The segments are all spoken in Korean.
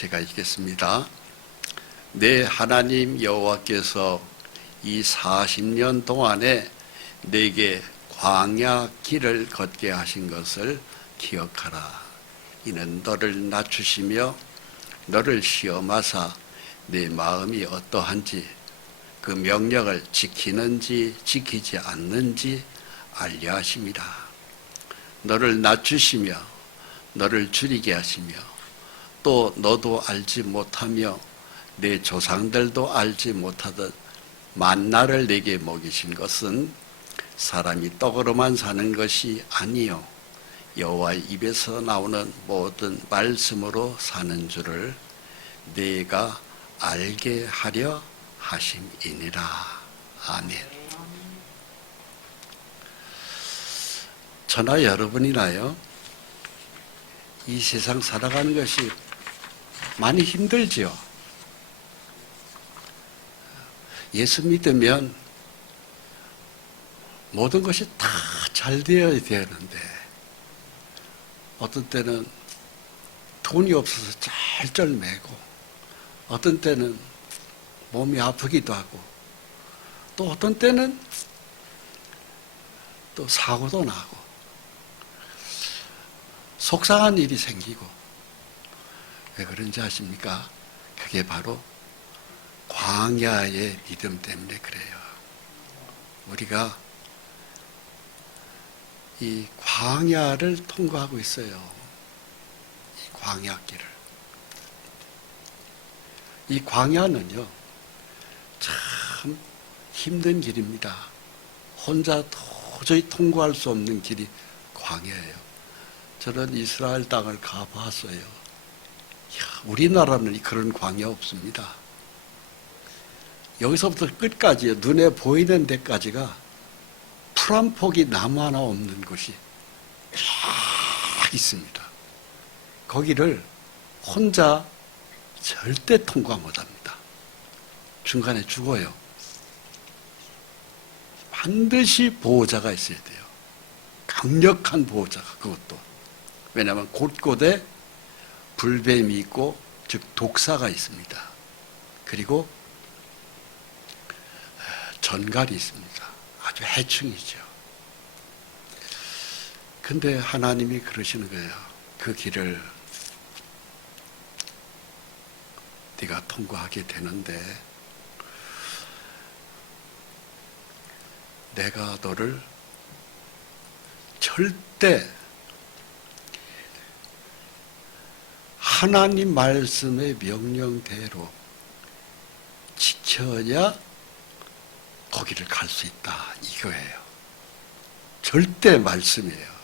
제가 읽겠습니다. 내 하나님 여호와께서 이 40년 동안에 내게 광야 길을 걷게 하신 것을 기억하라. 이는 너를 낮추시며 너를 시험하사 내 마음이 어떠한지 그 명령을 지키는지 지키지 않는지 알려 하심이라. 너를 낮추시며 너를 줄이게 하시며 또 너도 알지 못하며 내 조상들도 알지 못하던 만나를 내게 먹이신 것은 사람이 떡으로만 사는 것이 아니요 여호와의 입에서 나오는 모든 말씀으로 사는 줄을 네가 알게 하려 하심이니라. 아멘. 저나 여러분이나요, 이 세상 살아가는 것이 많이 힘들지요. 예수 믿으면 모든 것이 다 잘 되어야 되는데 어떤 때는 돈이 없어서 쩔쩔매고 어떤 때는 몸이 아프기도 하고 또 어떤 때는 또 사고도 나고 속상한 일이 생기고. 왜 그런지 아십니까? 그게 바로 광야의 믿음 때문에 그래요. 우리가 이 광야를 통과하고 있어요. 이 광야길을. 이 광야는요, 참 힘든 길입니다. 혼자 도저히 통과할 수 없는 길이 광야예요. 저는 이스라엘 땅을 가봤어요. 우리나라는 그런 광야 없습니다. 여기서부터 끝까지 눈에 보이는 데까지가 풀 한 폭이 나무 하나 없는 곳이 쫙 있습니다. 거기를 혼자 절대 통과 못합니다. 중간에 죽어요. 반드시 보호자가 있어야 돼요. 강력한 보호자가. 그것도 왜냐하면 곳곳에 불뱀이 있고 즉 독사가 있습니다. 그리고 전갈이 있습니다. 아주 해충이죠. 근데 하나님이 그러시는 거예요. 그 길을 네가 통과하게 되는데 내가 너를 절대 하나님 말씀의 명령대로 지켜야 거기를 갈 수 있다. 이거예요. 절대 말씀이에요.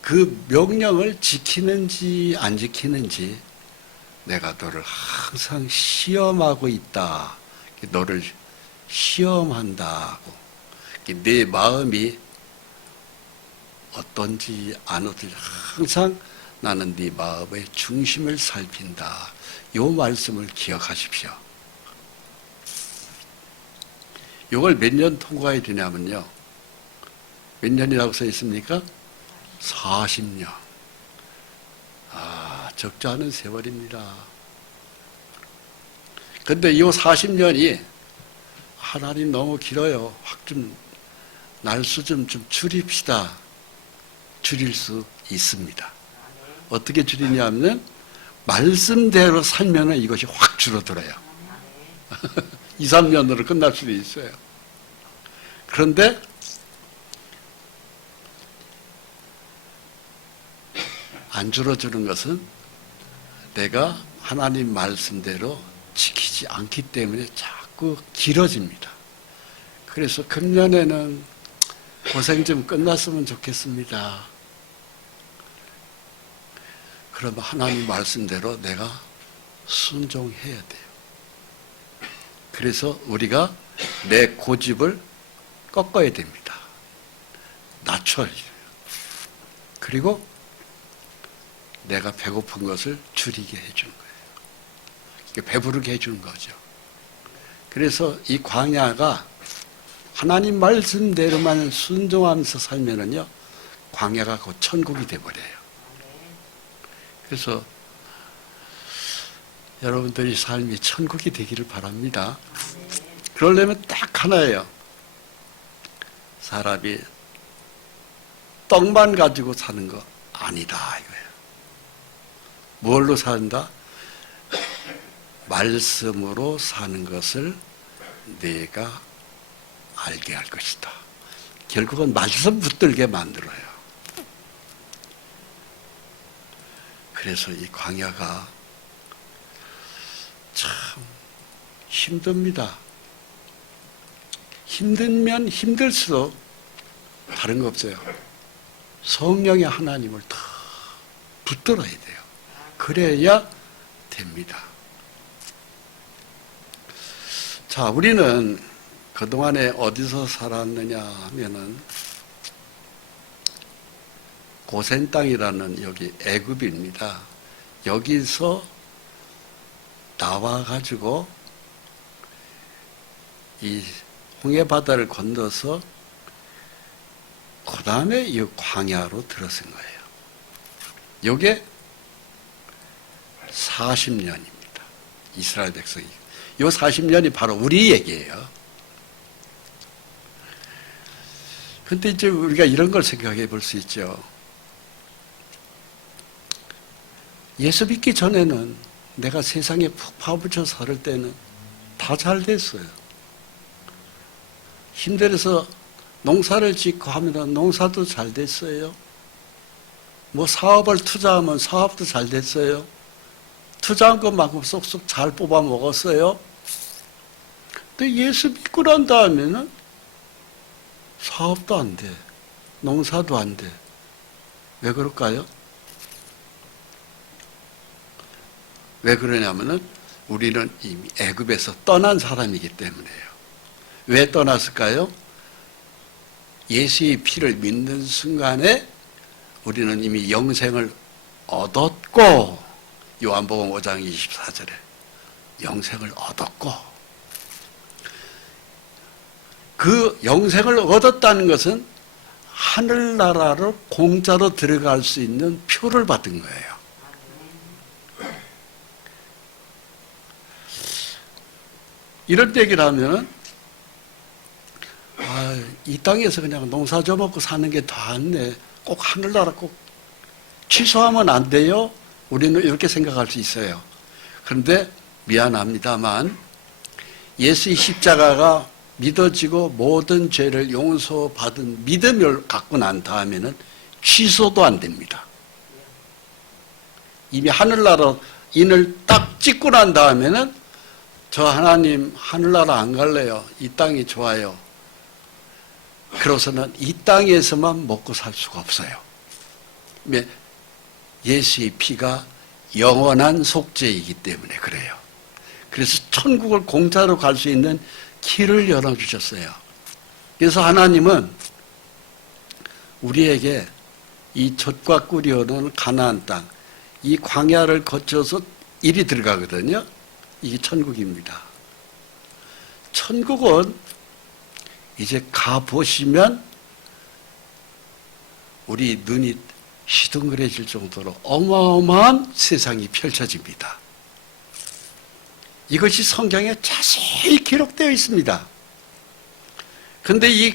그 명령을 지키는지 안 지키는지 내가 너를 항상 시험하고 있다. 너를 시험한다고. 내 마음이 어떤지 안 어떤지 항상 나는 네 마음의 중심을 살핀다. 이 말씀을 기억하십시오. 이걸 몇 년 통과해야 되냐면요. 몇 년이라고 써 있습니까? 40년. 적지 않은 세월입니다. 근데 이 40년이 하나님 너무 길어요. 확 좀 날수 좀 줄입시다. 줄일 수 있습니다. 어떻게 줄이냐면 말씀대로 살면 이것이 확 줄어들어요. 2, 3년으로 끝날 수도 있어요. 그런데 안 줄어드는 것은 내가 하나님 말씀대로 지키지 않기 때문에 자꾸 길어집니다. 그래서 금년에는 고생 좀 끝났으면 좋겠습니다. 그러면 하나님 말씀대로 내가 순종해야 돼요. 그래서 우리가 내 고집을 꺾어야 됩니다. 낮춰야 돼요. 그리고 내가 배고픈 것을 줄이게 해주는 거예요. 배부르게 해주는 거죠. 그래서 이 광야가 하나님 말씀대로만 순종하면서 살면은요, 광야가 곧 천국이 돼버려요. 그래서 여러분들이 삶이 천국이 되기를 바랍니다. 그러려면 딱 하나예요. 사람이 떡만 가지고 사는 거 아니다 이거예요. 뭘로 산다? 말씀으로 사는 것을 내가 알게 할 것이다. 결국은 말씀 붙들게 만들어요. 그래서 이 광야가 참 힘듭니다. 힘들면 힘들수록 다른 거 없어요. 성령의 하나님을 더 붙들어야 돼요. 그래야 됩니다. 자, 우리는 그동안에 어디서 살았느냐 하면은 고센 땅이라는 여기 애굽입니다. 여기서 나와가지고 이 홍해 바다를 건너서 그 다음에 이 광야로 들어선 거예요. 이게 40년입니다. 이스라엘 백성이. 이 40년이 바로 우리 얘기예요. 근데 이제 우리가 이런 걸 생각해 볼 수 있죠. 예수 믿기 전에는 내가 세상에 푹 파묻혀 살 때는 다 잘 됐어요. 힘들어서 농사를 짓고 하면 농사도 잘 됐어요. 뭐 사업을 투자하면 사업도 잘 됐어요. 투자한 것만큼 쏙쏙 잘 뽑아 먹었어요. 근데 예수 믿고 난 다음에는 사업도 안 돼. 농사도 안 돼. 왜 그럴까요? 왜 그러냐면은 우리는 이미 애굽에서 떠난 사람이기 때문에요. 왜 떠났을까요? 예수의 피를 믿는 순간에 우리는 이미 영생을 얻었고, 요한복음 5장 24절에 영생을 얻었고, 그 영생을 얻었다는 것은 하늘나라로 공짜로 들어갈 수 있는 표를 받은 거예요. 이런 얘기를 하면은 이 땅에서 그냥 농사 져먹고 사는 게 더 낫네. 꼭 하늘나라 꼭 취소하면 안 돼요? 우리는 이렇게 생각할 수 있어요. 그런데 미안합니다만 예수의 십자가가 믿어지고 모든 죄를 용서받은 믿음을 갖고 난 다음에는 취소도 안 됩니다. 이미 하늘나라 인을 딱 찍고 난 다음에는 저 하나님 하늘나라 안 갈래요. 이 땅이 좋아요. 그래서는 이 땅에서만 먹고 살 수가 없어요. 예수의 피가 영원한 속죄이기 때문에 그래요. 그래서 천국을 공짜로 갈 수 있는 길을 열어주셨어요. 그래서 하나님은 우리에게 이 젖과 꿀이 흐르는 가나안 땅, 이 광야를 거쳐서 일이 들어가거든요. 이게 천국입니다. 천국은 이제 가보시면 우리 눈이 시둥그레질 정도로 어마어마한 세상이 펼쳐집니다. 이것이 성경에 자세히 기록되어 있습니다. 그런데 이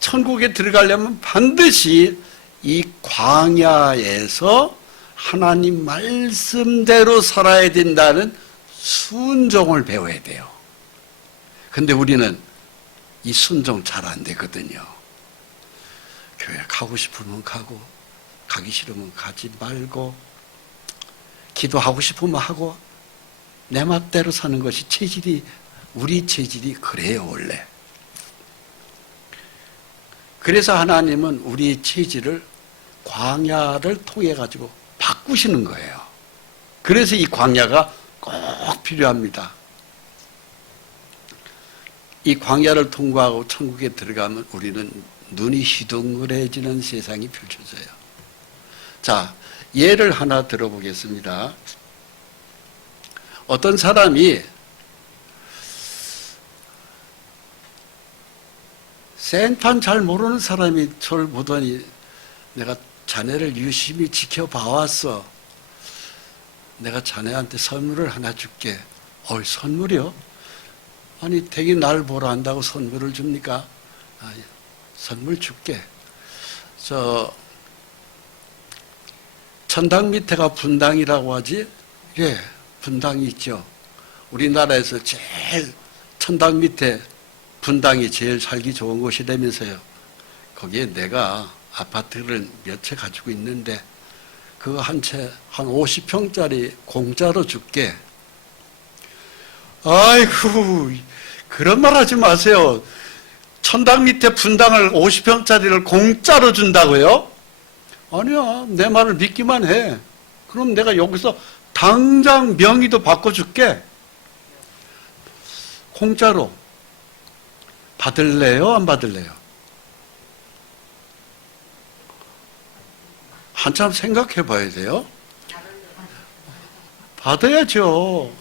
천국에 들어가려면 반드시 이 광야에서 하나님 말씀대로 살아야 된다는 순종을 배워야 돼요. 근데 우리는 이 순종 잘 안 되거든요. 교회 가고 싶으면 가고, 가기 싫으면 가지 말고, 기도하고 싶으면 하고, 내 맛대로 사는 것이 체질이, 우리 체질이 그래요, 원래. 그래서 하나님은 우리의 체질을 광야를 통해 가지고 바꾸시는 거예요. 그래서 이 광야가 꼭 필요합니다. 이 광야를 통과하고 천국에 들어가면 우리는 눈이 시둥그레지는 세상이 펼쳐져요. 자, 예를 하나 들어보겠습니다. 어떤 사람이 생판 잘 모르는 사람이 저를 보더니 내가 자네를 유심히 지켜봐왔어. 내가 자네한테 선물을 하나 줄게. 선물이요? 아니, 댁이 날 보러 한다고 선물을 줍니까? 선물 줄게. 천당 밑에가 분당이라고 하지? 예, 분당이 있죠. 우리나라에서 제일 천당 밑에 분당이 제일 살기 좋은 곳이라면서요. 거기에 내가 아파트를 몇 채 가지고 있는데 그거 한 채 한 50평짜리 공짜로 줄게. 아이고, 그런 말 하지 마세요. 천당 밑에 분당을 50평짜리를 공짜로 준다고요? 아니야, 내 말을 믿기만 해. 그럼 내가 여기서 당장 명의도 바꿔줄게. 공짜로. 받을래요? 안 받을래요? 한참 생각해 봐야 돼요. 받아야죠.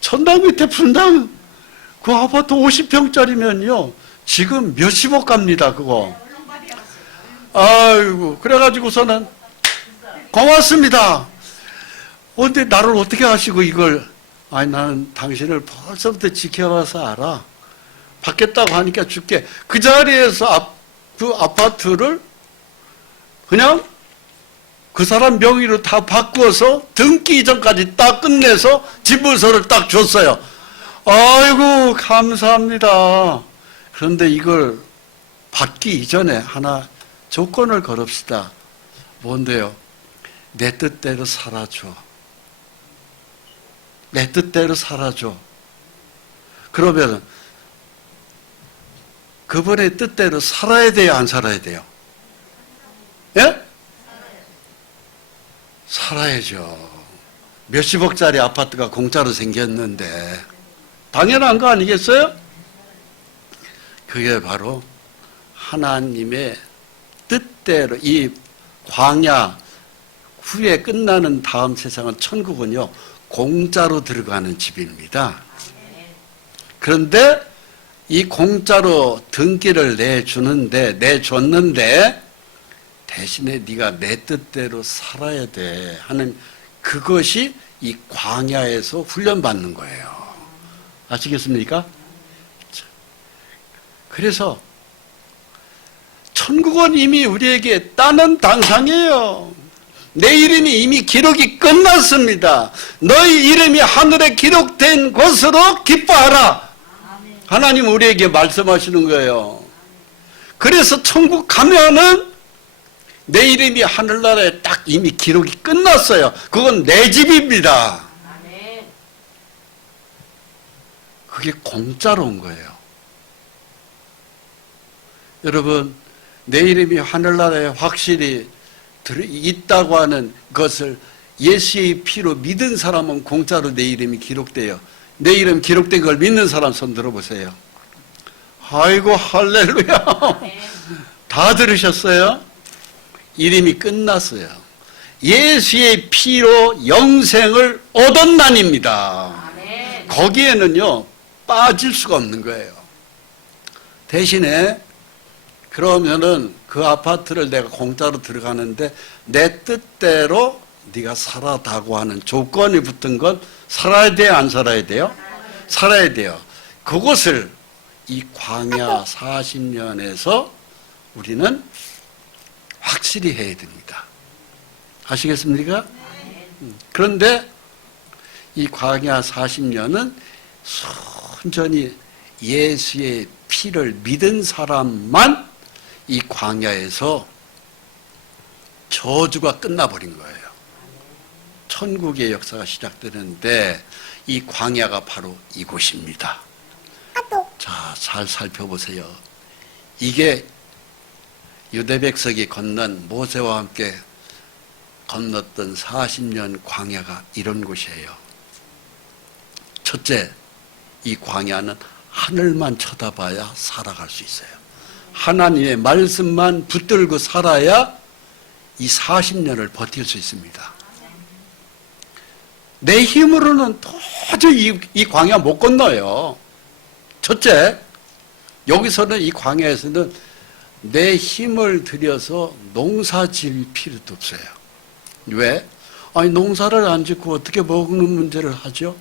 천당 밑에 분당 그 아파트 50평짜리면요. 지금 몇십억 갑니다, 그거. 아이고, 그래가지고서는 고맙습니다. 근데 나를 어떻게 아시고 이걸, 나는 당신을 벌써부터 지켜봐서 알아. 받겠다고 하니까 줄게. 그 자리에서 그 아파트를 그냥 그 사람 명의로 다 바꾸어서 등기 이전까지 딱 끝내서 집을서를 딱 줬어요. 아이고, 감사합니다. 그런데 이걸 받기 이전에 하나 조건을 걸읍시다. 뭔데요? 내 뜻대로 살아줘. 내 뜻대로 살아줘. 그러면 그분의 뜻대로 살아야 돼요, 안 살아야 돼요? 예? 살아야죠. 몇십억짜리 아파트가 공짜로 생겼는데 당연한 거 아니겠어요? 그게 바로 하나님의 뜻대로 이 광야 후에 끝나는 다음 세상은 천국은요 공짜로 들어가는 집입니다. 그런데 이 공짜로 등기를 내줬는데 대신에 네가 내 뜻대로 살아야 돼 하는 그것이 이 광야에서 훈련받는 거예요. 아시겠습니까? 그래서 천국은 이미 우리에게 따는 당상이에요. 내 이름이 이미 기록이 끝났습니다. 너희 이름이 하늘에 기록된 것으로 기뻐하라. 하나님 우리에게 말씀하시는 거예요. 그래서 천국 가면은 내 이름이 하늘나라에 딱 이미 기록이 끝났어요. 그건 내 집입니다. 그게 공짜로 온 거예요. 여러분, 내 이름이 하늘나라에 확실히 있다고 하는 것을 예수의 피로 믿은 사람은 공짜로 내 이름이 기록돼요. 내 이름 기록된 걸 믿는 사람 손 들어보세요. 아이고, 할렐루야. 다 들으셨어요? 이름이 끝났어요. 예수의 피로 영생을 얻은 난입니다. 거기에는요 빠질 수가 없는 거예요. 대신에 그러면은 그 아파트를 내가 공짜로 들어가는데 내 뜻대로 네가 살아다고 하는 조건이 붙은 건 살아야 돼요, 안 살아야 돼요? 살아야 돼요. 그것을 이 광야 40년에서 우리는 확실히 해야 됩니다. 아시겠습니까? 그런데 이 광야 40년은 순전히 예수의 피를 믿은 사람만 이 광야에서 저주가 끝나버린 거예요. 천국의 역사가 시작되는데 이 광야가 바로 이곳입니다. 자, 잘 살펴보세요. 이게 유대 백성이 건넌 모세와 함께 건넜던 40년 광야가 이런 곳이에요. 첫째, 이 광야는 하늘만 쳐다봐야 살아갈 수 있어요. 하나님의 말씀만 붙들고 살아야 이 40년을 버틸 수 있습니다. 내 힘으로는 도저히 이 광야 못 건너요. 첫째, 여기서는 이 광야에서는 내 힘을 들여서 농사 지을 필요도 없어요. 왜? 아니 농사를 안 짓고 어떻게 먹는 문제를 하죠?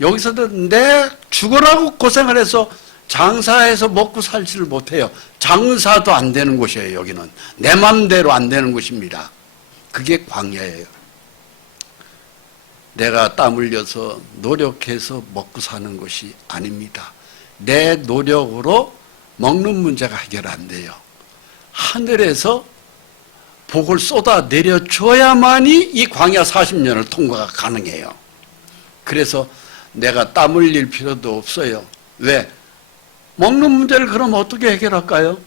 여기서는 내 죽으라고 고생을 해서 장사해서 먹고 살지를 못해요. 장사도 안 되는 곳이에요. 여기는 내 맘대로 안 되는 곳입니다. 그게 광야예요. 내가 땀 흘려서 노력해서 먹고 사는 것이 아닙니다. 내 노력으로 먹는 문제가 해결 안 돼요. 하늘에서 복을 쏟아 내려줘야만이 이 광야 40년을 통과가 가능해요. 그래서 내가 땀 흘릴 필요도 없어요. 왜? 먹는 문제를 그럼 어떻게 해결할까요?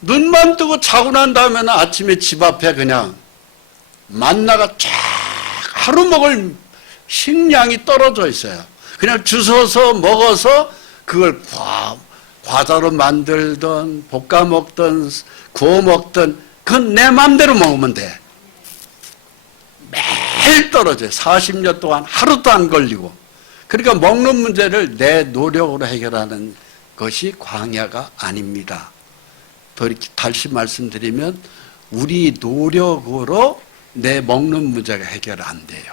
눈만 뜨고 자고 난 다음에는 아침에 집 앞에 그냥 만나가 쫙 하루 먹을 식량이 떨어져 있어요. 그냥 주워서 먹어서 그걸 과자로 만들든 볶아 먹든 구워 먹든 그건 내 맘대로 먹으면 돼. 매일 떨어져요. 40년 동안 하루도 안 걸리고. 그러니까 먹는 문제를 내 노력으로 해결하는 것이 광야가 아닙니다. 더 이렇게 다시 말씀드리면 우리 노력으로 내 먹는 문제가 해결 안 돼요.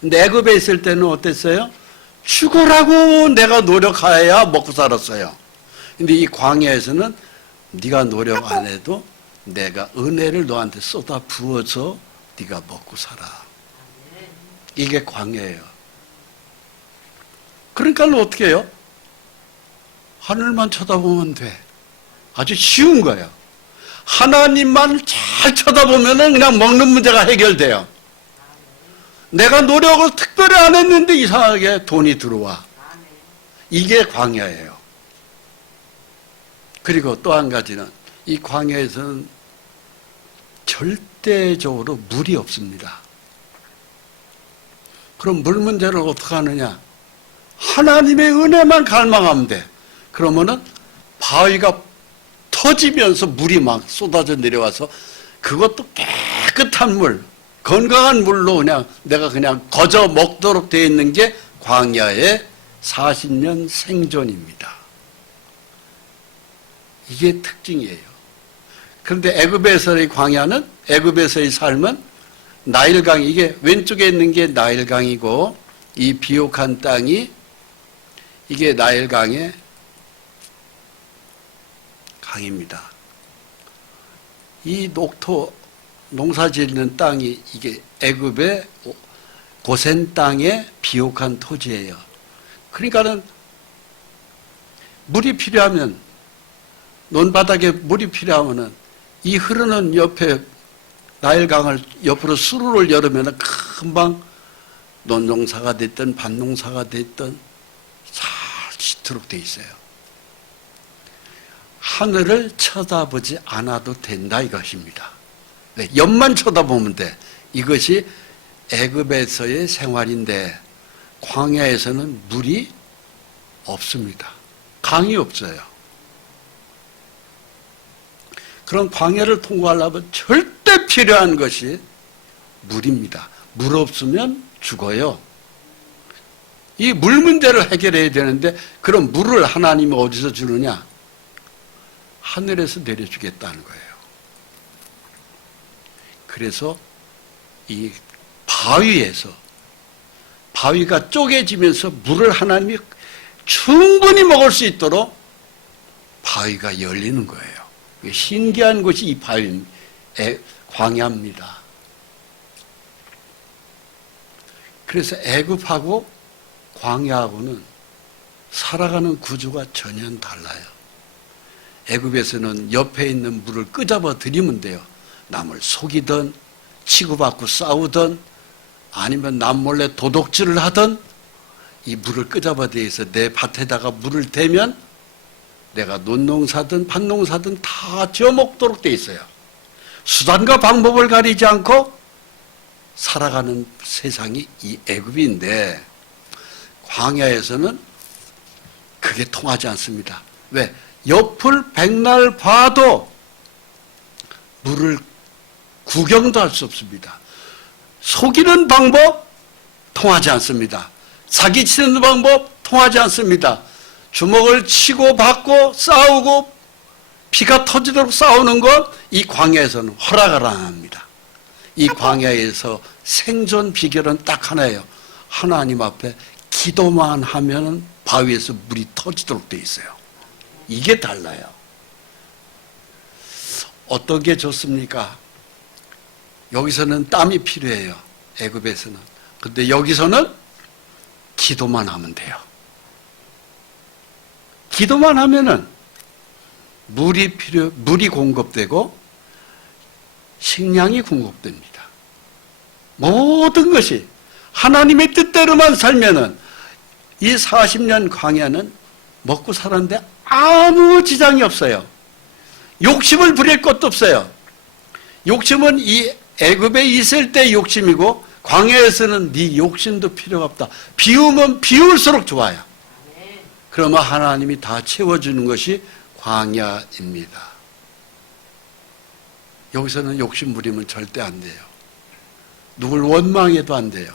근데 애굽에 있을 때는 어땠어요? 죽으라고 내가 노력해야 먹고 살았어요. 근데 이 광야에서는 네가 노력 안 해도 내가 은혜를 너한테 쏟아 부어서 네가 먹고 살아. 이게 광야예요. 그러니까 어떻게 해요? 하늘만 쳐다보면 돼. 아주 쉬운 거예요. 하나님만 잘 쳐다보면 그냥 먹는 문제가 해결돼요. 내가 노력을 특별히 안 했는데 이상하게 돈이 들어와. 이게 광야예요. 그리고 또 한 가지는 이 광야에서는 절대적으로 물이 없습니다. 그럼 물 문제를 어떻게 하느냐? 하나님의 은혜만 갈망하면 돼. 그러면은 바위가 터지면서 물이 막 쏟아져 내려와서 그것도 깨끗한 물, 건강한 물로 그냥 내가 그냥 거저 먹도록 되어 있는 게 광야의 40년 생존입니다. 이게 특징이에요. 그런데 애굽에서의 광야는, 애굽에서의 삶은 나일강, 이게 왼쪽에 있는 게 나일강이고 이 비옥한 땅이 이게 나일강의 강입니다. 이 녹토, 농사 짓는 땅이 이게 애굽의 고센 땅의 비옥한 토지예요. 그러니까는 물이 필요하면, 논바닥에 물이 필요하면은 이 흐르는 옆에 나일강을 옆으로 수로를 열으면 금방 논농사가 됐든 밭농사가 됐든 잘 짓도록 돼 있어요. 하늘을 쳐다보지 않아도 된다 이것입니다. 네, 옆만 쳐다보면 돼. 이것이 애굽에서의 생활인데 광야에서는 물이 없습니다. 강이 없어요. 그런 광야를 통과하려면 절대 필요한 것이 물입니다. 물 없으면 죽어요. 이 물 문제를 해결해야 되는데 그럼 물을 하나님이 어디서 주느냐? 하늘에서 내려주겠다는 거예요. 그래서 이 바위에서, 바위가 쪼개지면서 물을 하나님이 충분히 먹을 수 있도록 바위가 열리는 거예요. 신기한 것이 이 바위, 광야입니다. 그래서 애굽하고 광야하고는 살아가는 구조가 전혀 달라요. 애굽에서는 옆에 있는 물을 끄잡아 들이면 돼요. 남을 속이든 치고받고 싸우든 아니면 남 몰래 도둑질을 하든 이 물을 끄잡아 대해서 내 밭에다가 물을 대면 내가 논농사든 밭농사든 다 지어먹도록 돼 있어요. 수단과 방법을 가리지 않고 살아가는 세상이 이 애굽인데 광야에서는 그게 통하지 않습니다. 왜? 옆을 백날 봐도 물을 구경도 할 수 없습니다. 속이는 방법 통하지 않습니다. 사기치는 방법 통하지 않습니다. 주먹을 치고 받고 싸우고 피가 터지도록 싸우는 것 이 광야에서는 허락을 안 합니다. 이 광야에서 생존 비결은 딱 하나예요. 하나님 앞에 기도만 하면 바위에서 물이 터지도록 돼 있어요. 이게 달라요. 어떤 게 좋습니까? 여기서는 땀이 필요해요. 애굽에서는. 근데 여기서는 기도만 하면 돼요. 기도만 하면은 물이 공급되고 식량이 공급됩니다. 모든 것이 하나님의 뜻대로만 살면은 이 40년 광야는 먹고 살았는데 아무 지장이 없어요. 욕심을 부릴 것도 없어요. 욕심은 이 애굽에 있을 때 욕심이고 광야에서는 네 욕심도 필요가 없다. 비우면 비울수록 좋아요. 그러면 하나님이 다 채워주는 것이 광야입니다. 여기서는 욕심 부리면 절대 안 돼요. 누굴 원망해도 안 돼요.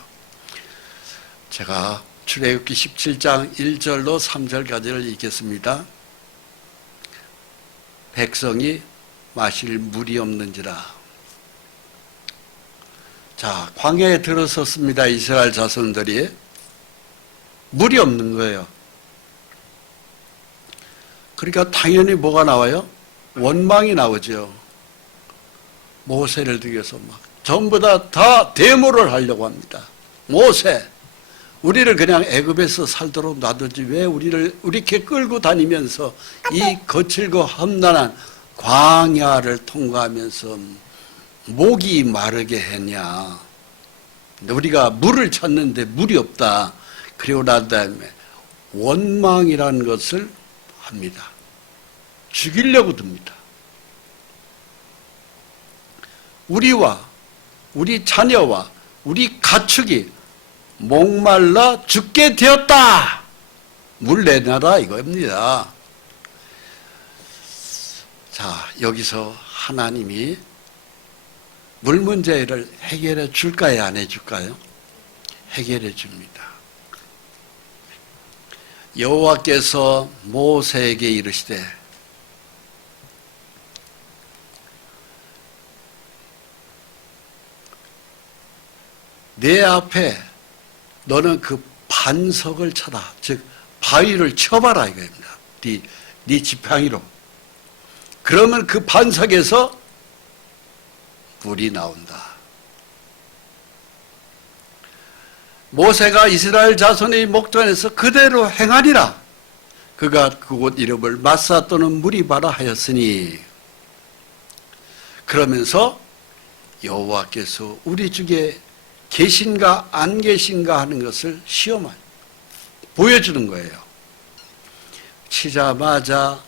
제가 출애굽기 17장 1절로 3절까지를 읽겠습니다. 백성이 마실 물이 없는지라. 자, 광야에 들어섰습니다. 이스라엘 자손들이. 물이 없는 거예요. 그러니까 당연히 뭐가 나와요? 원망이 나오죠. 모세를 들여서 막 전부 다 데모를 하려고 합니다. 모세, 우리를 그냥 애굽에서 살도록 놔두지 왜 우리를 이렇게 끌고 다니면서 이 거칠고 험난한 광야를 통과하면서 목이 마르게 했냐. 우리가 물을 찾는데 물이 없다. 그리고 난 다음에 원망이라는 것을 합니다. 죽이려고 듭니다. 우리와 우리 자녀와 우리 가축이 목말라 죽게 되었다. 물 내놔라 이겁니다. 자, 여기서 하나님이 물 문제를 해결해 줄까요? 안 해줄까요? 해결해 줍니다. 여호와께서 모세에게 이르시되 내 앞에 너는 그 반석을 쳐라. 즉 바위를 쳐봐라 이겁니다. 네 지팡이로. 그러면 그 반석에서 물이 나온다. 모세가 이스라엘 자손의 목전에서 그대로 행하리라. 그가 그곳 이름을 마사 또는 무리바라 하였으니. 그러면서 여호와께서 우리 중에 계신가 안 계신가 하는 것을 시험을 보여주는 거예요. 치자마자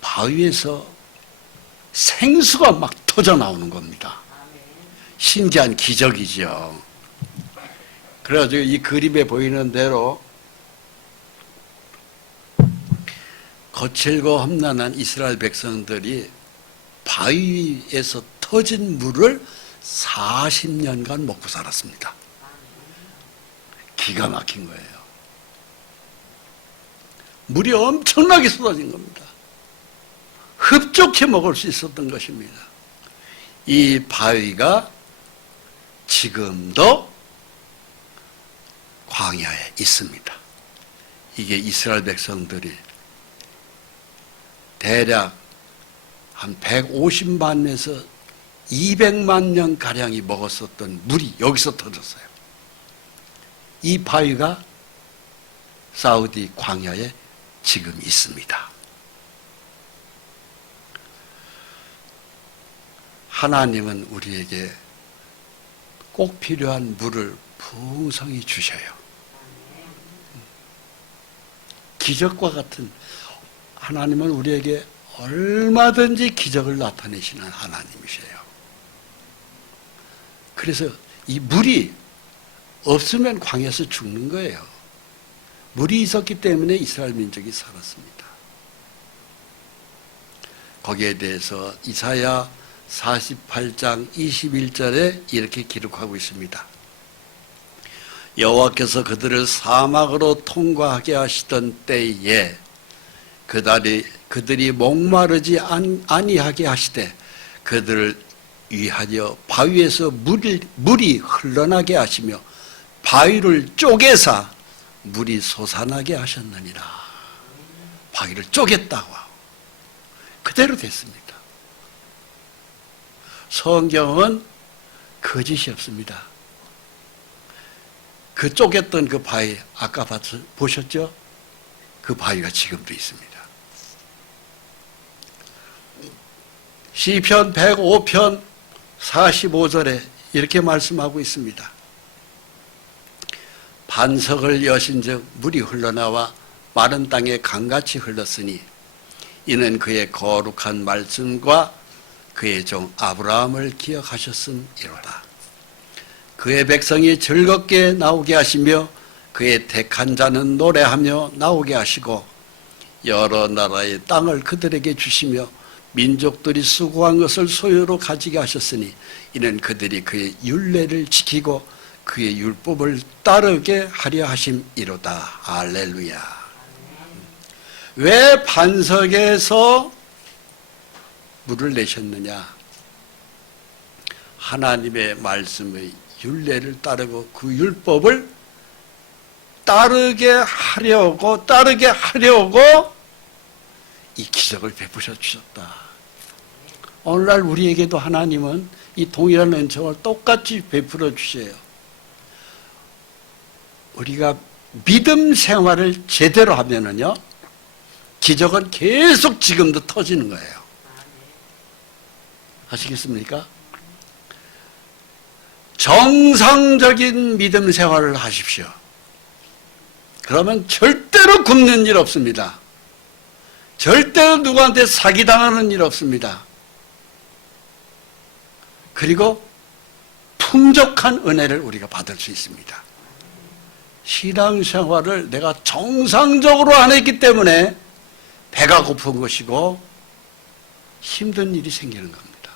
바위에서 생수가 막 터져 나오는 겁니다. 신기한 기적이죠. 그래가지고 이 그림에 보이는 대로 거칠고 험난한 이스라엘 백성들이 바위에서 터진 물을 40년간 먹고 살았습니다. 기가 막힌 거예요. 물이 엄청나게 쏟아진 겁니다. 흡족해 먹을 수 있었던 것입니다. 이 바위가 지금도 광야에 있습니다. 이게 이스라엘 백성들이 대략 한 150만에서 200만 년 가량이 먹었었던 물이 여기서 터졌어요. 이 바위가 사우디 광야에 지금 있습니다. 하나님은 우리에게 꼭 필요한 물을 풍성히 주셔요. 기적과 같은 하나님은 우리에게 얼마든지 기적을 나타내시는 하나님이세요. 그래서 이 물이 없으면 광야에서 죽는 거예요. 물이 있었기 때문에 이스라엘 민족이 살았습니다. 거기에 대해서 이사야 48장 21절에 이렇게 기록하고 있습니다. 여호와께서 그들을 사막으로 통과하게 하시던 때에 그들이 목마르지 아니하게 하시되 그들을 위하여 바위에서 물이 흘러나게 하시며 바위를 쪼개사 물이 솟아나게 하셨느니라. 바위를 쪼갰다고 그대로 됐습니다. 성경은 거짓이 없습니다. 그 쪼갰던 그 바위 아까 보셨죠? 그 바위가 지금도 있습니다. 시편 105편 45절에 이렇게 말씀하고 있습니다. 반석을 여신즉 물이 흘러나와 마른 땅에 강같이 흘렀으니 이는 그의 거룩한 말씀과 그의 종 아브라함을 기억하셨음이로다. 그의 백성이 즐겁게 나오게 하시며 그의 택한 자는 노래하며 나오게 하시고 여러 나라의 땅을 그들에게 주시며 민족들이 수고한 것을 소유로 가지게 하셨으니 이는 그들이 그의 율례를 지키고 그의 율법을 따르게 하려 하심이로다. 할렐루야. 왜 반석에서 물을 내셨느냐? 하나님의 말씀의 율례를 따르고 그 율법을 따르게 하려고 이 기적을 베푸셔 주셨다. 오늘날 우리에게도 하나님은 이 동일한 은총을 똑같이 베풀어 주세요. 우리가 믿음 생활을 제대로 하면은요, 기적은 계속 지금도 터지는 거예요. 아시겠습니까? 정상적인 믿음 생활을 하십시오. 그러면 절대로 굶는 일 없습니다. 절대로 누구한테 사기당하는 일 없습니다. 그리고 풍족한 은혜를 우리가 받을 수 있습니다. 신앙생활을 내가 정상적으로 안 했기 때문에 배가 고픈 것이고 힘든 일이 생기는 겁니다.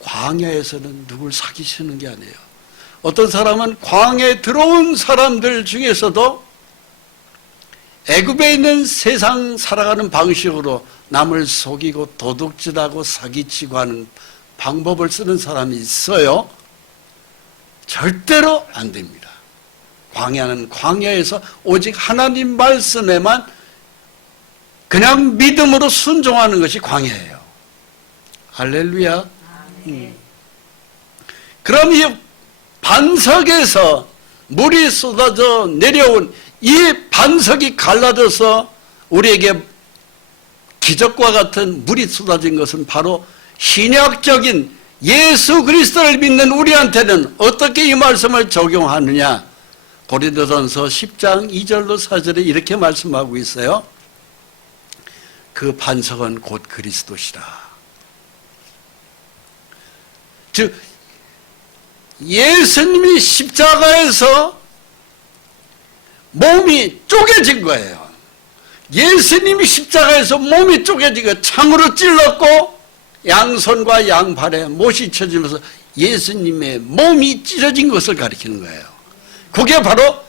광야에서는 누굴 사기치는 게 아니에요. 어떤 사람은 광야에 들어온 사람들 중에서도 애굽에 있는 세상 살아가는 방식으로 남을 속이고 도둑질하고 사기치고 하는 방법을 쓰는 사람이 있어요. 절대로 안 됩니다. 광야는 광야에서 오직 하나님 말씀에만 그냥 믿음으로 순종하는 것이 광야예요. 할렐루야. 그럼 이 반석에서 물이 쏟아져 내려온 이 반석이 갈라져서 우리에게 기적과 같은 물이 쏟아진 것은 바로 신약적인 예수 그리스도를 믿는 우리한테는 어떻게 이 말씀을 적용하느냐? 고린도전서 10장 2절로 4절에 이렇게 말씀하고 있어요. 그 반석은 곧 그리스도시라. 즉 예수님이 십자가에서 몸이 쪼개진 거예요. 예수님이 십자가에서 몸이 쪼개진 거예요. 창으로 찔렀고 양손과 양발에 못이 쳐지면서 예수님의 몸이 찢어진 것을 가리키는 거예요. 그게 바로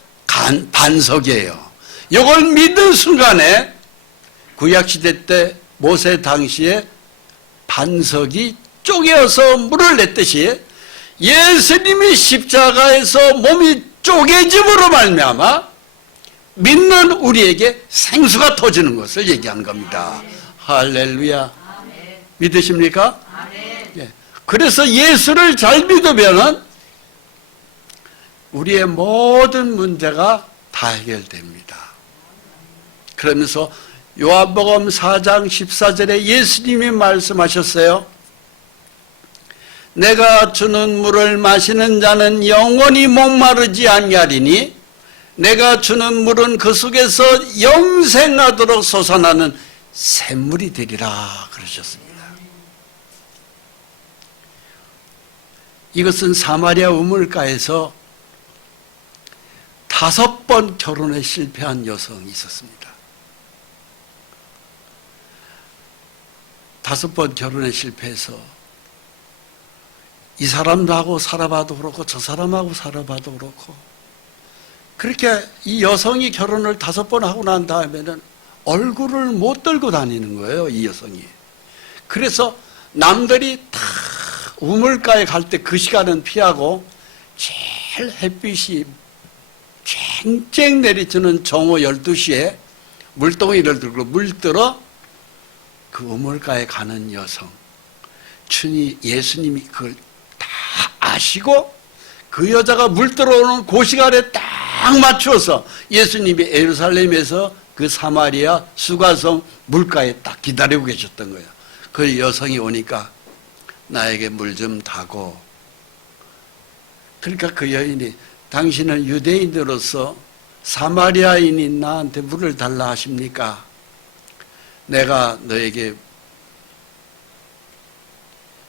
반석이에요. 이걸 믿는 순간에 구약시대 때 모세 당시에 반석이 쪼개어서 물을 냈듯이 예수님이 십자가에서 몸이 쪼개짐으로 말미암아 믿는 우리에게 생수가 터지는 것을 얘기하는 겁니다. 할렐루야. 믿으십니까? 예. 그래서 예수를 잘 믿으면 우리의 모든 문제가 다 해결됩니다. 그러면서 요한복음 4장 14절에 예수님이 말씀하셨어요. 내가 주는 물을 마시는 자는 영원히 목마르지 아니하리니 내가 주는 물은 그 속에서 영생하도록 솟아나는 샘물이 되리라 그러셨습니다. 이것은 사마리아 우물가에서 5번 결혼에 실패한 여성이 있었습니다. 5번 결혼에 실패해서 이 사람하고 살아봐도 그렇고 저 사람하고 살아봐도 그렇고 그렇게 이 여성이 결혼을 5번 하고 난 다음에는 얼굴을 못 들고 다니는 거예요, 이 여성이. 그래서 남들이 다 우물가에 갈 때 그 시간은 피하고 제일 햇빛이 쨍쨍 내리치는 정오 12시에 물동이를 들고 물들어 그 우물가에 가는 여성. 예수님이 그걸 다 아시고 그 여자가 물 들어오는 그 시간에 딱 맞추어서 예수님이 예루살렘에서 그 사마리아 수가성 물가에 딱 기다리고 계셨던 거예요. 그 여성이 오니까 나에게 물 좀 타고. 그러니까 그 여인이 당신은 유대인으로서 사마리아인이 나한테 물을 달라 하십니까? 내가 너에게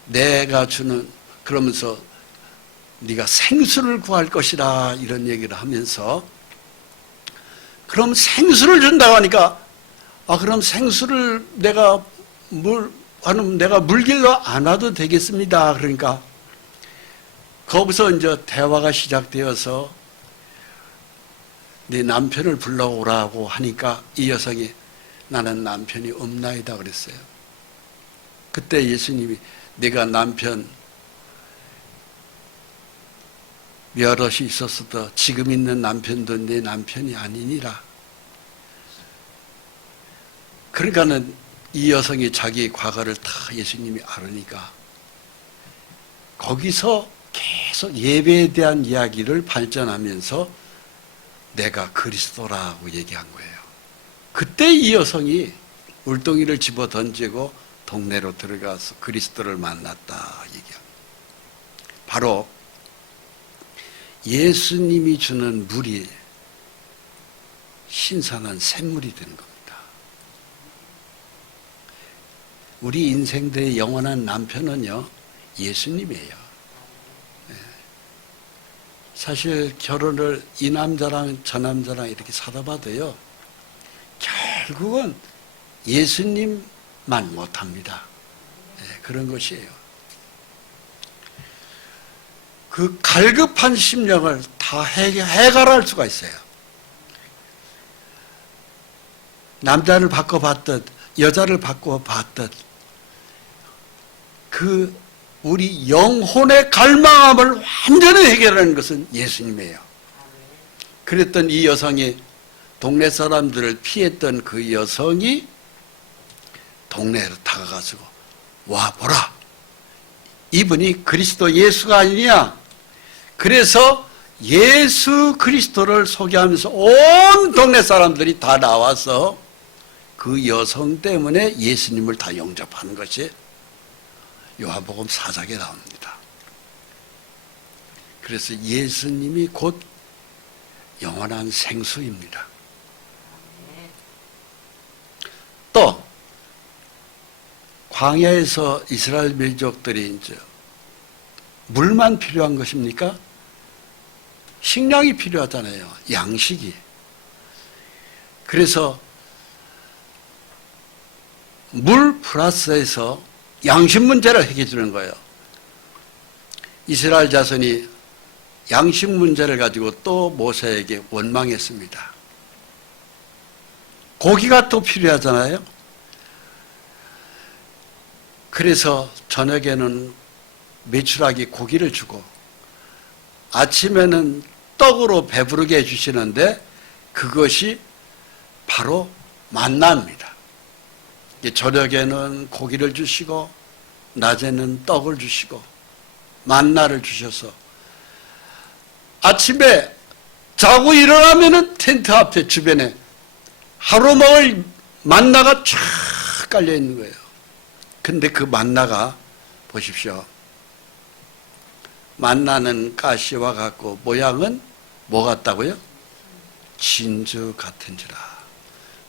내가 주는 그러면서 네가 생수를 구할 것이라 이런 얘기를 하면서 그럼 생수를 준다고 하니까 그럼 생수를 내가 물길로 안 와도 되겠습니다. 그러니까 거기서 이제 대화가 시작되어서 네 남편을 불러오라고 하니까 이 여성이 나는 남편이 없나이다 그랬어요. 그때 예수님이 네가 남편 여럿이 있었어도 지금 있는 남편도 내 남편이 아니니라. 그러니까는 이 여성이 자기 과거를 다 예수님이 알으니까 거기서 계속 예배에 대한 이야기를 발전하면서 내가 그리스도라고 얘기한 거예요. 그때 이 여성이 물동이를 집어 던지고 동네로 들어가서 그리스도를 만났다 얘기합니다. 바로 예수님이 주는 물이 신선한 샘물이 되는 겁니다. 우리 인생들의 영원한 남편은요, 예수님이에요. 사실 결혼을 이 남자랑 저 남자랑 이렇게 사다 봐도요, 결국은 예수님만 못합니다. 그런 것이에요. 그 갈급한 심령을 다 해결할 수가 있어요. 남자를 바꿔봤듯 여자를 바꿔봤듯 그 우리 영혼의 갈망함을 완전히 해결하는 것은 예수님이에요. 그랬던 이 여성이 동네 사람들을 피했던 그 여성이 동네로 다가가지고 와 보라 이분이 그리스도 예수가 아니냐. 그래서 예수 그리스도를 소개하면서 온 동네 사람들이 다 나와서 그 여성 때문에 예수님을 다 영접하는 것이 요한복음 4장에 나옵니다. 그래서 예수님이 곧 영원한 생수입니다. 또 광야에서 이스라엘 민족들이 이제 물만 필요한 것입니까? 식량이 필요하잖아요. 양식이. 그래서 물 플러스해서 양식 문제를 해결해 주는 거예요. 이스라엘 자손이 양식 문제를 가지고 또 모세에게 원망했습니다. 고기가 또 필요하잖아요. 그래서 저녁에는 메추라기 고기를 주고 아침에는 떡으로 배부르게 해주시는데 그것이 바로 만나입니다. 저녁에는 고기를 주시고 낮에는 떡을 주시고 만나를 주셔서 아침에 자고 일어나면은 텐트 앞에 주변에 하루 먹을 만나가 쫙 깔려 있는 거예요. 근데 그 만나가 보십시오. 만나는 가시와 같고 모양은 뭐 같다고요? 진주 같은지라.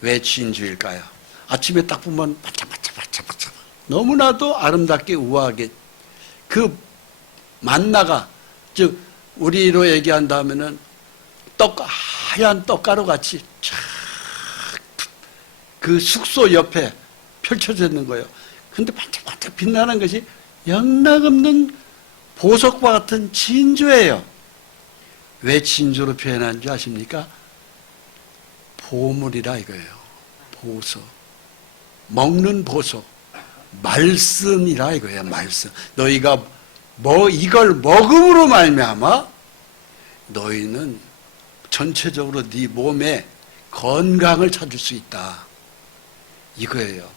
왜 진주일까요? 아침에 딱 보면 반짝반짝 너무나도 아름답게 우아하게 그 만나가 즉 우리로 얘기한다면은 하얀 떡가루 같이 쫙 그 숙소 옆에 펼쳐져 있는 거예요. 근데 반짝반짝 빛나는 것이 영락없는 보석과 같은 진주예요. 왜 진주로 표현한 줄 아십니까? 보물이라 이거예요. 보석. 먹는 보석. 말씀이라 이거예요. 말씀. 너희가 이걸 먹음으로 말미암아 너희는 전체적으로 네 몸에 건강을 찾을 수 있다. 이거예요.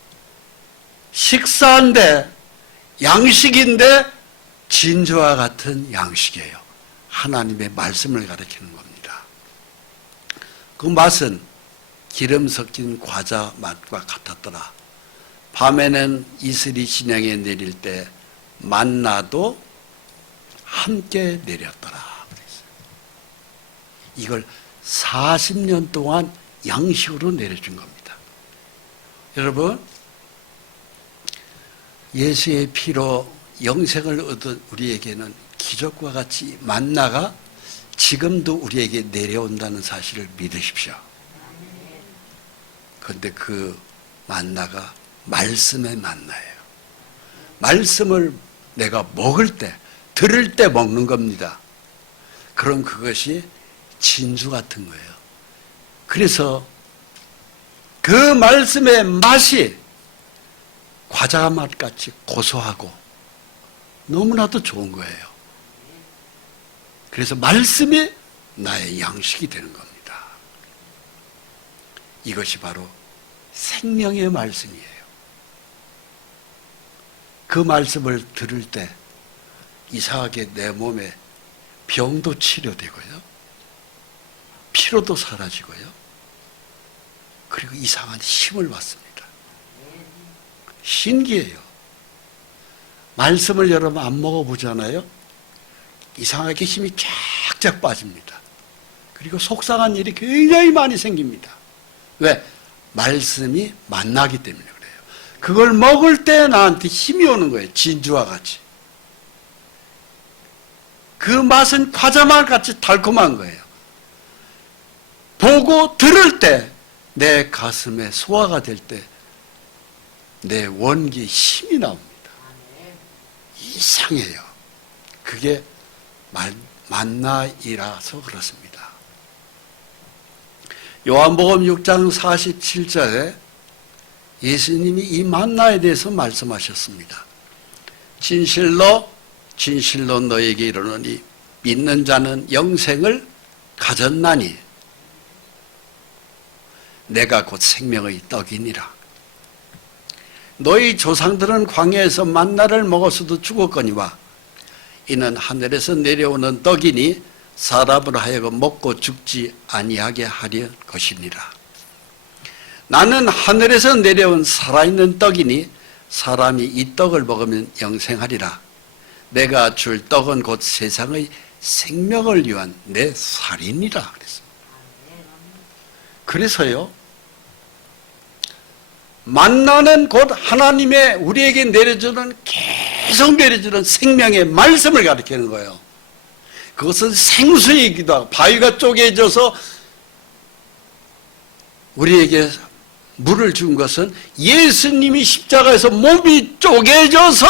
식사인데, 양식인데 진주와 같은 양식이에요. 하나님의 말씀을 가리키는 겁니다. 그 맛은 기름 섞인 과자 맛과 같았더라. 밤에는 이슬이 진양에 내릴 때 만나도 함께 내렸더라. 그랬어요. 이걸 40년 동안 양식으로 내려준 겁니다. 여러분, 예수의 피로 영생을 얻은 우리에게는 기적과 같이 만나가 지금도 우리에게 내려온다는 사실을 믿으십시오. 그런데 그 만나가 말씀의 만나예요. 말씀을 내가 먹을 때, 들을 때 먹는 겁니다. 그럼 그것이 진주 같은 거예요. 그래서 그 말씀의 맛이 과자 맛같이 고소하고 너무나도 좋은 거예요. 그래서 말씀이 나의 양식이 되는 겁니다. 이것이 바로 생명의 말씀이에요. 그 말씀을 들을 때 이상하게 내 몸에 병도 치료되고요. 피로도 사라지고요. 그리고 이상한 힘을 받습니다. 신기해요. 말씀을 여러분 안 먹어보잖아요. 이상하게 힘이 쫙쫙 빠집니다. 그리고 속상한 일이 굉장히 많이 생깁니다. 왜? 말씀이 만나기 때문에 그래요. 그걸 먹을 때 나한테 힘이 오는 거예요. 진주와 같이. 그 맛은 과자맛 같이 달콤한 거예요. 보고 들을 때 내 가슴에 소화가 될 때 내 원기에 힘이 나옵니다. 이상해요. 그게 만나이라서 그렇습니다. 요한복음 6장 47절에 예수님이 이 만나에 대해서 말씀하셨습니다. 진실로 진실로 너에게 이르노니 믿는 자는 영생을 가졌나니 내가 곧 생명의 떡이니라. 너희 조상들은 광야에서 만나를 먹었어도 죽었거니와 이는 하늘에서 내려오는 떡이니 사람으로 하여금 먹고 죽지 아니하게 하려 것이니라. 나는 하늘에서 내려온 살아있는 떡이니 사람이 이 떡을 먹으면 영생하리라. 내가 줄 떡은 곧 세상의 생명을 위한 내 살이니라. 그래서요, 만나는 곧 하나님의 우리에게 내려주는, 계속 내려주는 생명의 말씀을 가리키는 거예요. 그것은 생수이기도 하고, 바위가 쪼개져서 우리에게 물을 준 것은 예수님이 십자가에서 몸이 쪼개져서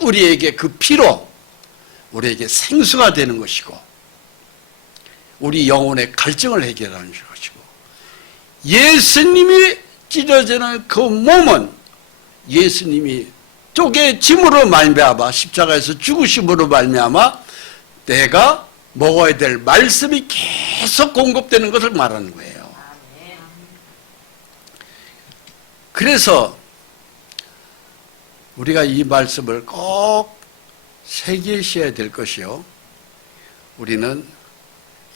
우리에게 그 피로 우리에게 생수가 되는 것이고, 우리 영혼의 갈증을 해결하는 것이고, 예수님이 찢어지는 그 몸은 예수님이 쪼개짐으로 말미암아, 십자가에서 죽으심으로 말미암아 내가 먹어야 될 말씀이 계속 공급되는 것을 말하는 거예요. 그래서 우리가 이 말씀을 꼭 새기셔야 될 것이요, 우리는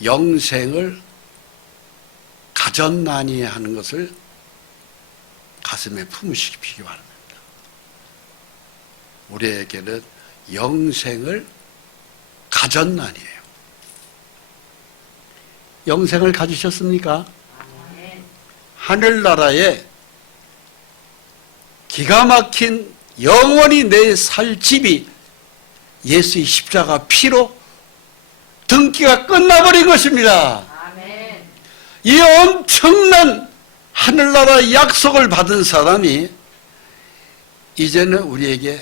영생을 가졌나니 하는 것을 가슴에 품으시기 바랍니다. 우리에게는 영생을 가졌나니예요. 영생을 가지셨습니까? 하늘나라에 기가 막힌 영원히 내 살 집이 예수의 십자가 피로 등기가 끝나버린 것입니다. 이 엄청난 하늘나라 약속을 받은 사람이 이제는 우리에게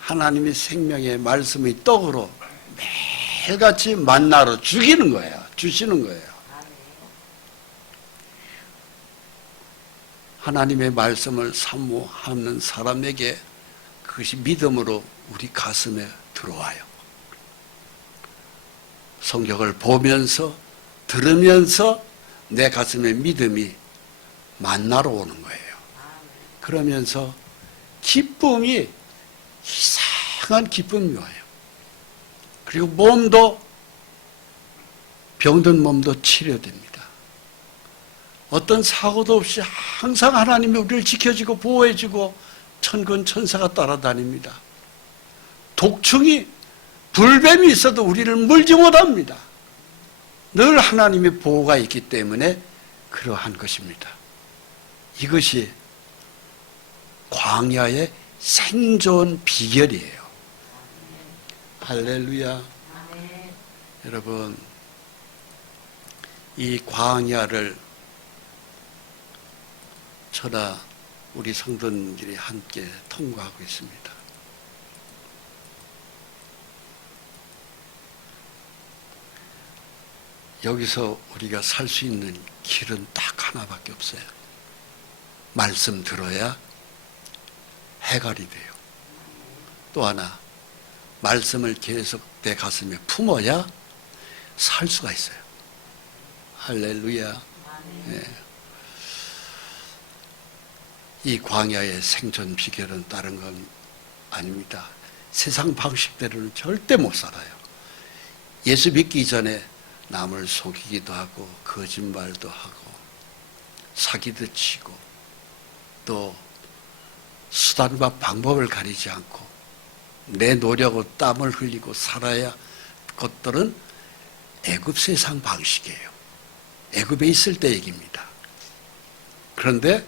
하나님의 생명의 말씀의 떡으로 매일같이 만나러 주시는 거예요. 하나님의 말씀을 사모하는 사람에게 그것이 믿음으로 우리 가슴에 들어와요. 성경을 보면서 들으면서 내 가슴에 믿음이 만나러 오는 거예요. 그러면서 기쁨이 이상한 기쁨이 와요. 그리고 몸도 병든 몸도 치료됩니다. 어떤 사고도 없이 항상 하나님이 우리를 지켜주고 보호해주고 천군 천사가 따라다닙니다. 독충이 불뱀이 있어도 우리를 물지 못합니다. 늘 하나님의 보호가 있기 때문에 그러한 것입니다. 이것이 광야의 생존 비결이에요. 할렐루야. 여러분, 이 광야를 저나 우리 성도님들이 함께 통과하고 있습니다. 여기서 우리가 살 수 있는 길은 딱 하나밖에 없어요. 말씀 들어야 해결이 돼요. 또 하나, 말씀을 계속 내 가슴에 품어야 살 수가 있어요. 할렐루야. 네. 이 광야의 생존 비결은 다른 건 아닙니다. 세상 방식대로는 절대 못 살아요. 예수 믿기 전에 남을 속이기도 하고 거짓말도 하고 사기도 치고 또 수단과 방법을 가리지 않고 내 노력으로 땀을 흘리고 살아야 것들은 애굽 세상 방식이에요. 애굽에 있을 때 얘기입니다. 그런데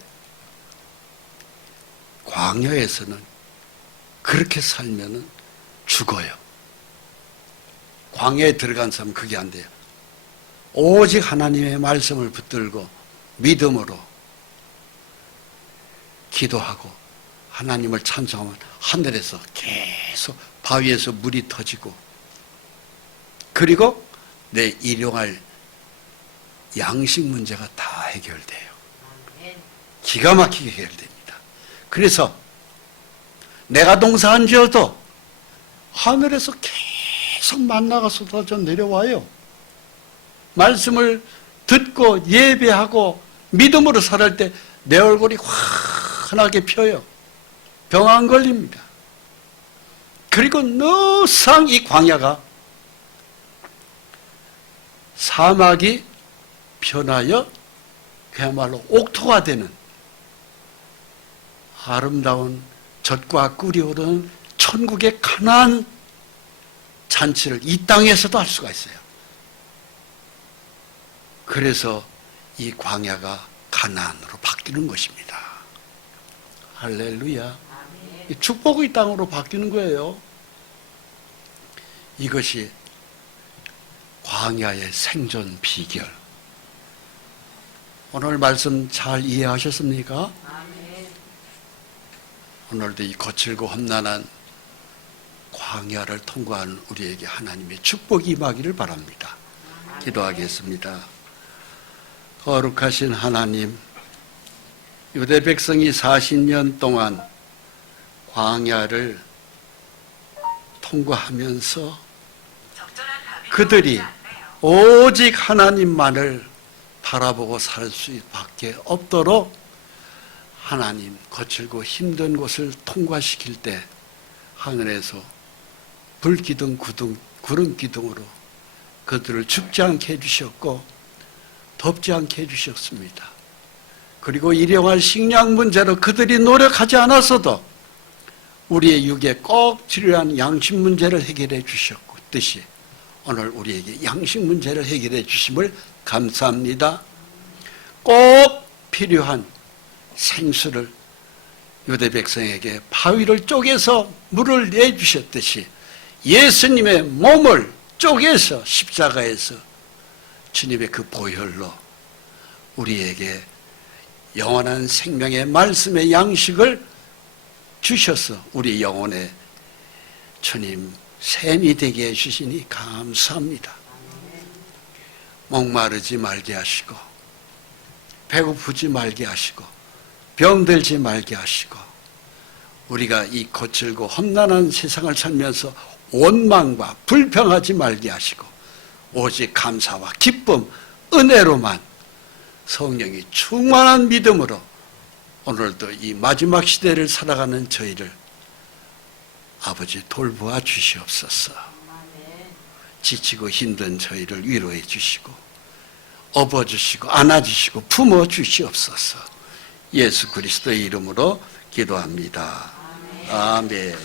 광야에서는 그렇게 살면은 죽어요. 광야에 들어간 사람은 그게 안 돼요. 오직 하나님의 말씀을 붙들고 믿음으로 기도하고 하나님을 찬송하면 하늘에서 계속 바위에서 물이 터지고 그리고 내 일용할 양식 문제가 다 해결돼요. 기가 막히게 해결됩니다. 그래서 내가 농사 안 지어도 하늘에서 계속 만나가 쏟아져 내려와요. 말씀을 듣고 예배하고 믿음으로 살할 때 내 얼굴이 환하게 펴요. 병 안 걸립니다. 그리고 늘상 이 광야가 사막이 변하여 그야말로 옥토가 되는 아름다운 젖과 꿀이 오르는 천국의 가나안 잔치를 이 땅에서도 할 수가 있어요. 그래서 이 광야가 가나안으로 바뀌는 것입니다. 할렐루야. 축복의 땅으로 바뀌는 거예요. 이것이 광야의 생존 비결. 오늘 말씀 잘 이해하셨습니까? 오늘도 이 거칠고 험난한 광야를 통과하는 우리에게 하나님의 축복이 임하기를 바랍니다. 기도하겠습니다. 거룩하신 하나님, 유대 백성이 40년 동안 광야를 통과하면서 그들이 오직 하나님만을 바라보고 살 수밖에 없도록 하나님 거칠고 힘든 곳을 통과시킬 때 하늘에서 불기둥, 구름 기둥으로 그들을 춥지 않게 해주셨고 덥지 않게 해주셨습니다. 그리고 일용할 식량 문제로 그들이 노력하지 않았어도 우리의 육에 꼭 필요한 양식 문제를 해결해 주셨듯이 오늘 우리에게 양식 문제를 해결해 주심을 감사합니다. 꼭 필요한 생수를 유대 백성에게 바위를 쪼개서 물을 내주셨듯이 예수님의 몸을 쪼개서 십자가에서 주님의 그 보혈로 우리에게 영원한 생명의 말씀의 양식을 주셔서 우리 영혼에 주님 샘이 되게 해주시니 감사합니다. 목마르지 말게 하시고 배고프지 말게 하시고 병들지 말게 하시고 우리가 이 거칠고 험난한 세상을 살면서 원망과 불평하지 말게 하시고 오직 감사와 기쁨, 은혜로만 성령이 충만한 믿음으로 오늘도 이 마지막 시대를 살아가는 저희를 아버지 돌보아 주시옵소서. 지치고 힘든 저희를 위로해 주시고 업어주시고 안아주시고 품어주시옵소서. 예수 그리스도의 이름으로 기도합니다. 아멘.